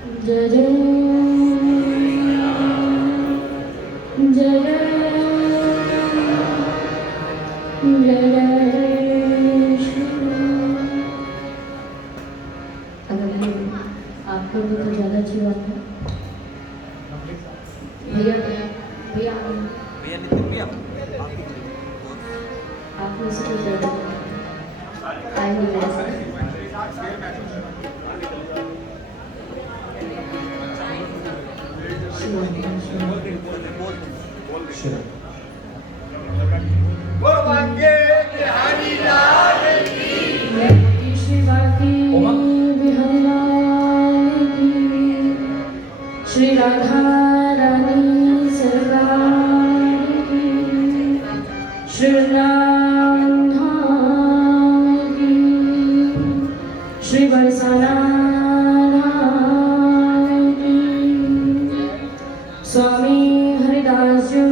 जय जय जय जय जय श्री राम। अगर ये आप लोगों को ज़्यादा अच्छी बात है। भैया भैया भैया नितिन भैया आप में से कोई ज़्यादा आए नहीं मेरे साथ। श्री राधा रानी सरकार की, श्री राम धाम की, श्री बरसाना धाम की, स्वामी हरिदास जी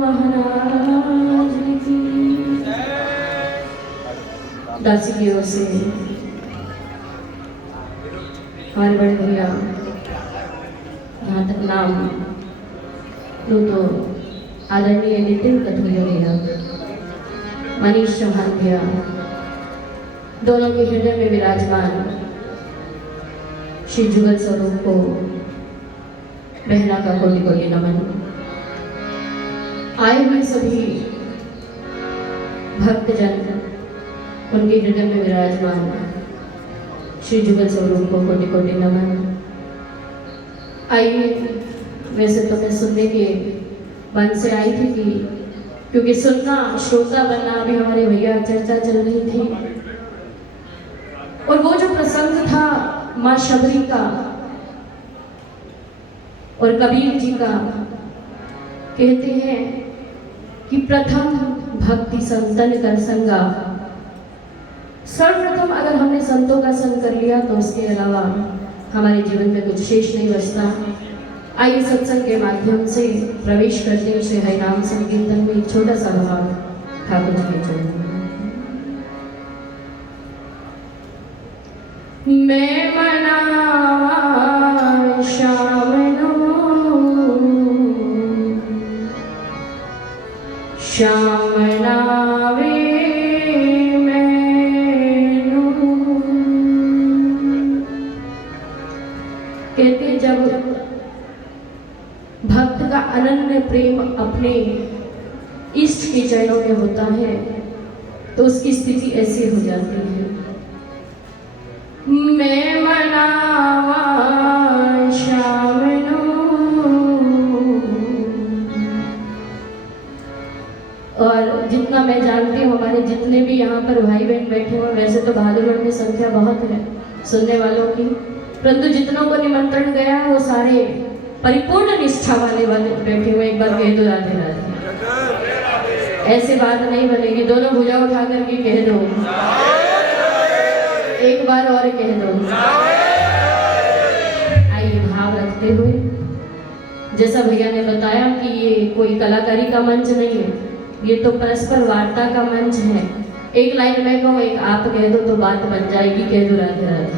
महाराज की। दासी की ओर से हमारे बड़े भैया यहाँ तक नाम लो तो आदरणीय नितिन कथोरिया भैया, मनीष चौहान भैया, दोनों के हृदय में विराजमान श्री जुगल स्वरूप को बहना का कोटि कोटि नमन। आए हुए सभी भक्तजन उनके हृदय में विराजमान श्री जुगल स्वरूप को कोटि कोटि नमन। आइए, वैसे तो मैं सुनने के मन से आई थी कि क्योंकि सुनना श्रोता बनना अभी हमारे भैया चर्चा चल रही थी, और वो जो प्रसंग था माँ शबरी का और कबीर जी का, कहते हैं कि प्रथम भक्ति संतन कर संगा। सर्वप्रथम अगर हमने संतों का संग कर लिया तो उसके अलावा हमारे जीवन में कुछ शेष नहीं बचता। आइए सत्संग के माध्यम से प्रवेश करते हैं श्री हरिनाम संकीर्तन में। एक छोटा सा भाव ठाकुर जी के चरणों में। मैं मनावा श्याम श्याम नावे मैनू। कहते जब भक्त का अनन्य प्रेम अपने इष्ट के चरणों में होता है तो उसकी स्थिति ऐसी हो जाती है। मैं मनावा श्याम और जितना मैं जानती हूँ हमारे जितने भी यहाँ पर भाई बहन बैठे हुए, वैसे तो बहादुरगढ़ में संख्या बहुत है सुनने वालों की, परंतु जितनों को निमंत्रण गया वो सारे परिपूर्ण निष्ठा वाले बैठे हुए। एक बार कह दो राधे राधे। ऐसी बात नहीं बनेगी, दोनों भुजा उठा करके कह दो, एक बार और कह दो। आइए भाव रखते हुए, जैसा भैया ने बताया कि ये कोई कलाकारी का मंच नहीं है, ये तो परस्पर वार्ता का मंच है। एक लाइन मैं कहूँ, एक आप कह दो तो बात बन जाएगी। कह दो राधे राधे।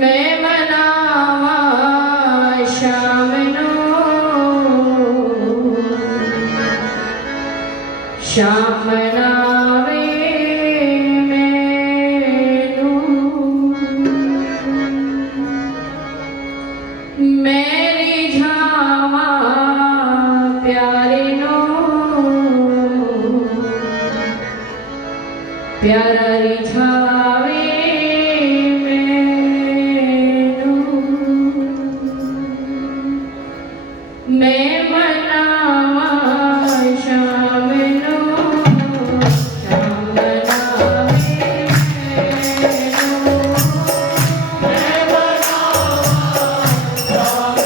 मैं मनावा श्याम श्याम नावे मैनू। मैं रिझावा प्यारे नो प्यारा रिझावे मैनू। मैं मनावा श्याम श्याम नावे मैनू। मैं मनावा श्याम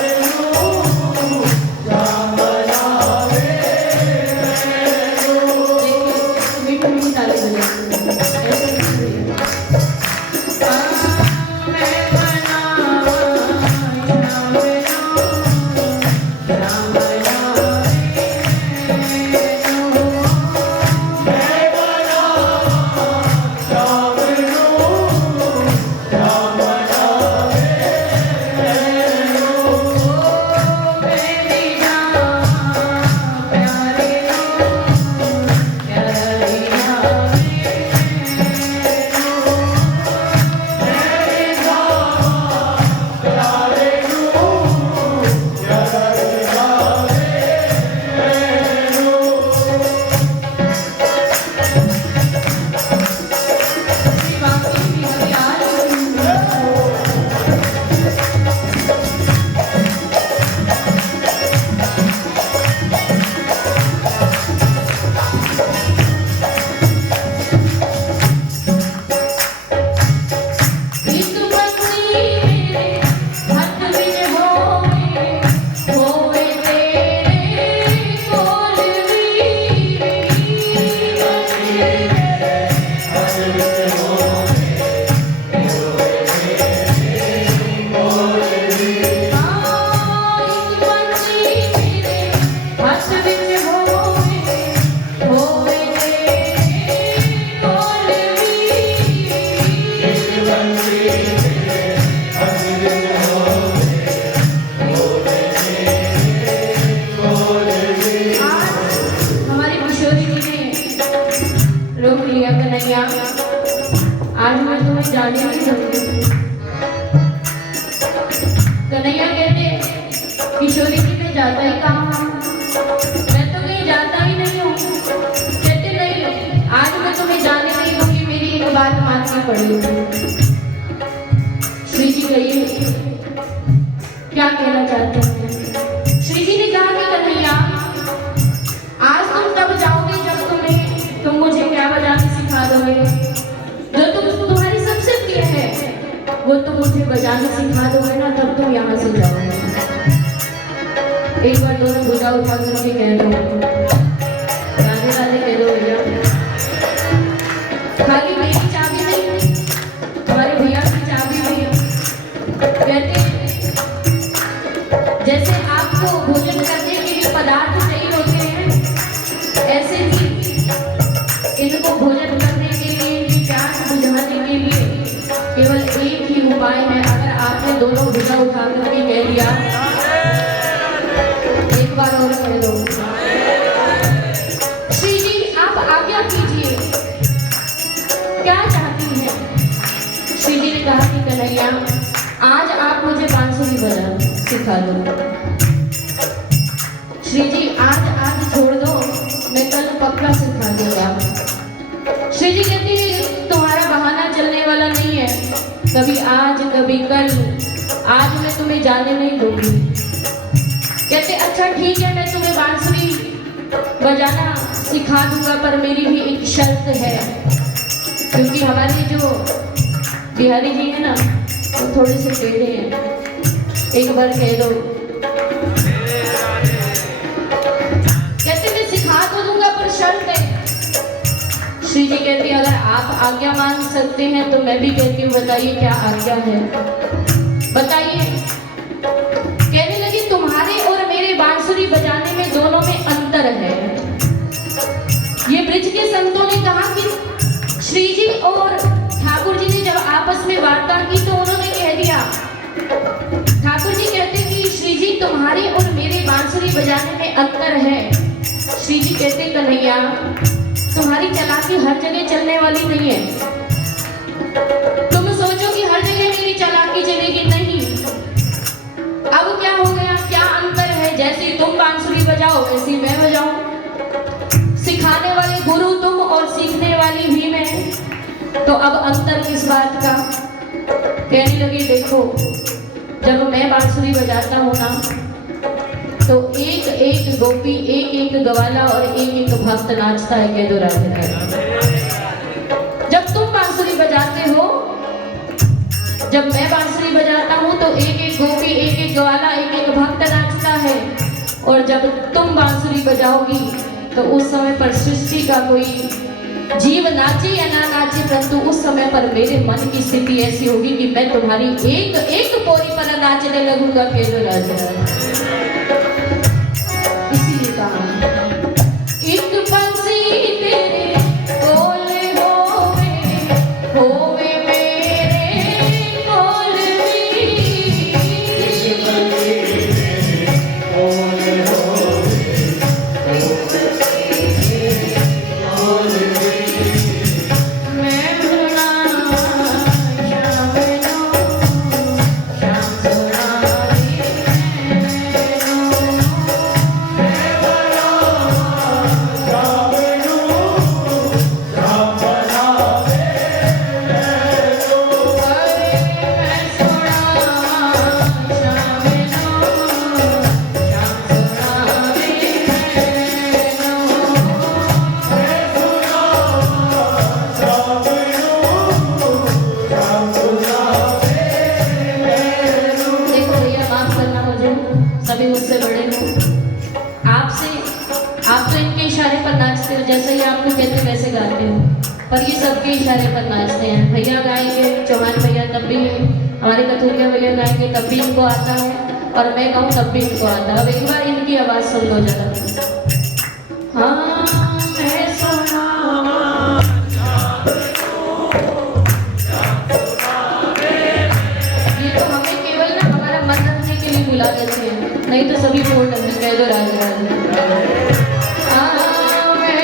श्याम नावे मैनू। मीठी मीठी ताली बजाओ। आज मैं तुम्हें जाने नहीं दूंगी। कन्हैया कहते किशोरी जी मैं जाता ही कहाँ हूँ, मैं तो कहीं जाता ही नहीं हूँ। कहते नहीं, आज मैं तुम्हें जाने नहीं दूंगी, मेरी एक बात माननी पड़ेगी। श्री जी कहिए क्या कहना चाहते हैं। श्री जी ने कहा कि कन्हैया आज तुम तब जाओगे जब तुम मुझे क्या बजाना सिखा दोगे। जो तुम्हारी सबसे प्रिय है वो तुम मुझे बजाना सिखा दोगे ना, तब तुम यहाँ से जाओगे। एक बार दोनों भुजा उठा करके कह दो, राधे राधे कह दो भैया। खाली मेरी चाबी नहीं, हमारे भैया की चाबी भी है। कहते जैसे आपको भोजन करने के लिए पदार्थ चाहिए होते हैं, ऐसे ही इनको भोजन करने के लिए, इनकी प्यास बुझाने के लिए केवल एक ही उपाय है। अगर आपने दोनों भुजा उठा करके कह दिया, एक बार और कह दो, श्री जी आप आज्ञा कीजिए, क्या चाहती हैं। श्री जी ने कहा कि कन्हैया आज आप मुझे बांसुरी बजाना सिखा दो। श्री जी आज छोड़ दो, मैं कल पक्का सिखा दूंगा। श्री जी कहती है तुम्हारा बहाना चलने वाला नहीं है, कभी आज कभी कल, आज मैं तुम्हें जाने नहीं दूंगी। कहते अच्छा ठीक है, मैं तुम्हें बांसुरी बजाना सिखा दूंगा, पर मेरी भी एक शर्त है। क्योंकि हमारे जो बिहारी जी है ना वो थोड़े से टेढ़े हैं। एक बार कह दो, कहते मैं सिखा तो दूंगा पर शर्त है। श्री जी कहती अगर आप आज्ञा मान सकते हैं तो मैं भी कहती हूँ बताइए क्या आज्ञा है, बताइए। कहने लगी तुम्हारे और मेरे बांसुरी बजाने में दोनों में अंतर है। ये ब्रिज के संतों ने कहा कि श्री जी और ठाकुर जी ने जब आपस में वार्ता की तो उन्होंने कह दिया, ठाकुर जी कहते कि श्री जी तुम्हारे और मेरे बांसुरी बजाने में अंतर है। श्री जी कहते कन्हैया तुम्हारी चालाकी हर जगह चलने वाली नहीं है। तुम सोचो कि हर जगह मेरी चालाकी चलेगी, नहीं। अब क्या हो गया, क्या अंतर है, जैसे तुम बांसुरी बजाओ वैसे मैं बजाऊं। सिखाने वाले गुरु तुम और सीखने वाली भी मैं, तो अब अंतर किस बात का। कहने लगे देखो जब मैं बांसुरी बजाता हूँ ना तो एक एक गोपी, एक एक गवाला और एक एक भक्त नाचता है। कह दो राधे राधे। जब तुम बांसुरी बजाते हो, जब मैं बांसुरी बजाता हूँ तो एक एक गोपी, एक एक गवाला, एक एक भक्त नाचता है। और जब तुम बांसुरी बजाओगी तो उस समय पर सृष्टि का कोई जीव नाचे या ना नाचे, परंतु उस समय पर मेरे मन की स्थिति ऐसी होगी कि मैं तुम्हारी एक एक पोरी पर नाचने लगूंगा। कह दो राधे राधे। इसीलिए कहा एक बंसी तेरे बोल होवे मेरे बोल सभी मुझसे बड़े हो, आप तो इनके इशारे पर नाचते हो, जैसे ही आपको कहते हैं वैसे गाते हो, पर ये सबके इशारे पर नाचते हैं। भैया गाएंगे, चौहान भैया तब भी, हमारे कथुरिया भैया गाएंगे तब भी इनको आता है, और मैं गाऊँ तब भी इनको आता है। अब एक बार इनकी आवाज़ सुन लो जरा। हाँ मैं सुना बुला देते हैं, नहीं तो सभी छोड़ देते हैं। कह दो राधे राधे। मैं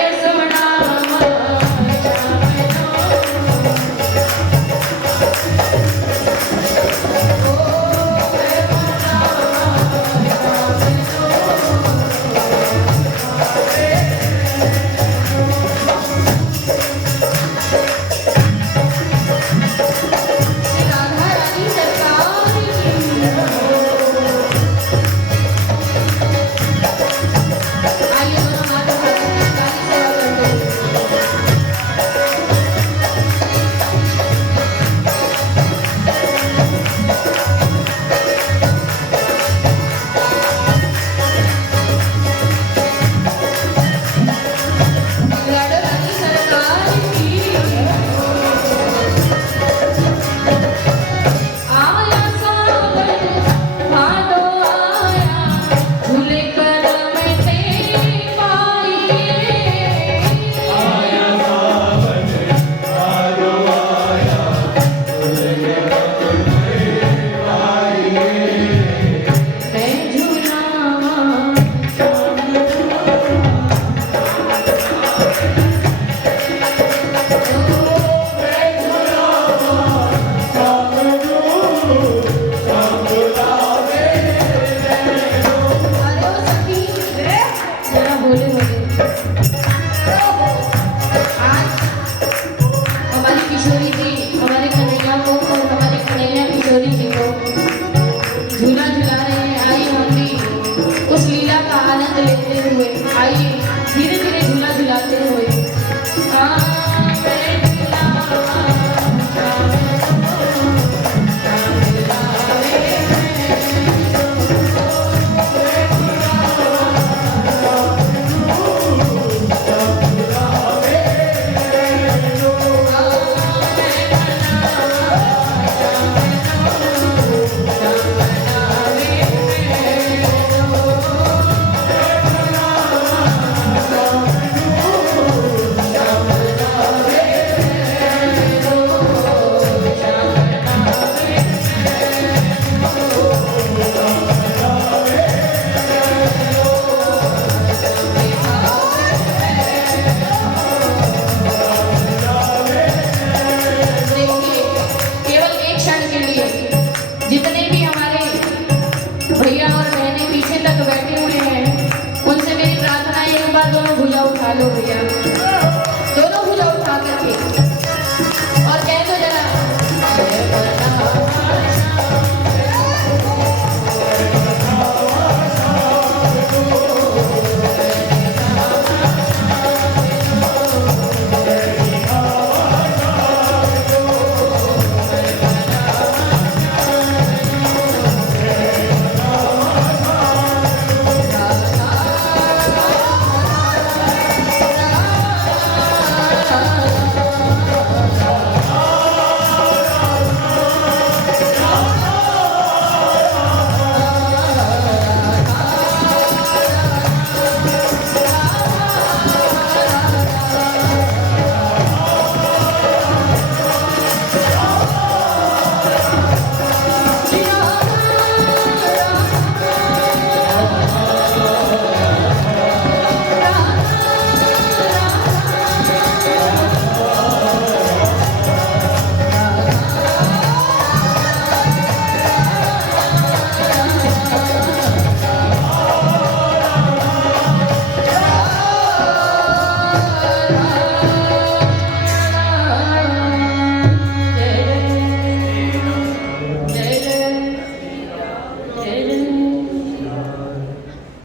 है।